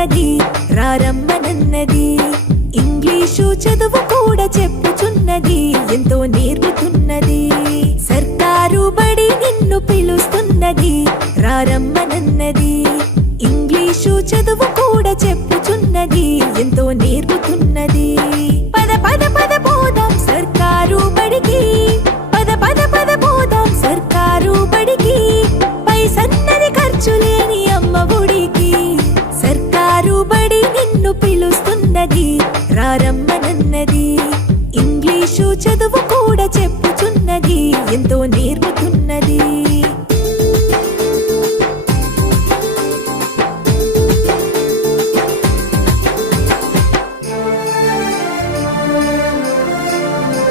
పిలుస్తున్నది రారమ్మనన్నది. English చదువు కూడా చెప్పుచున్నది ఎంతో నేర్పుతున్నది. సర్కారు బడి నిన్ను పిలుస్తున్నది రారమ్మనన్నది. ఇంగ్లీషు చదువు కూడా చెప్పుచున్నది ఎంతో నేర్పుతున్నది. పద పద పద పోదాం సర్కారు బడికి, పద పద పద పోదాం సర్కారు బడికి. పైసన్నది ఖర్చు లేని అమ్మ ఒడికి. సర్కారు బడి నిన్ను పిలుస్తున్నది రారమ్మనన్నది. ఇంగ్లీషు చదువు కూడా చెప్పుచున్నది ఎంతో నేర్పుతున్నది.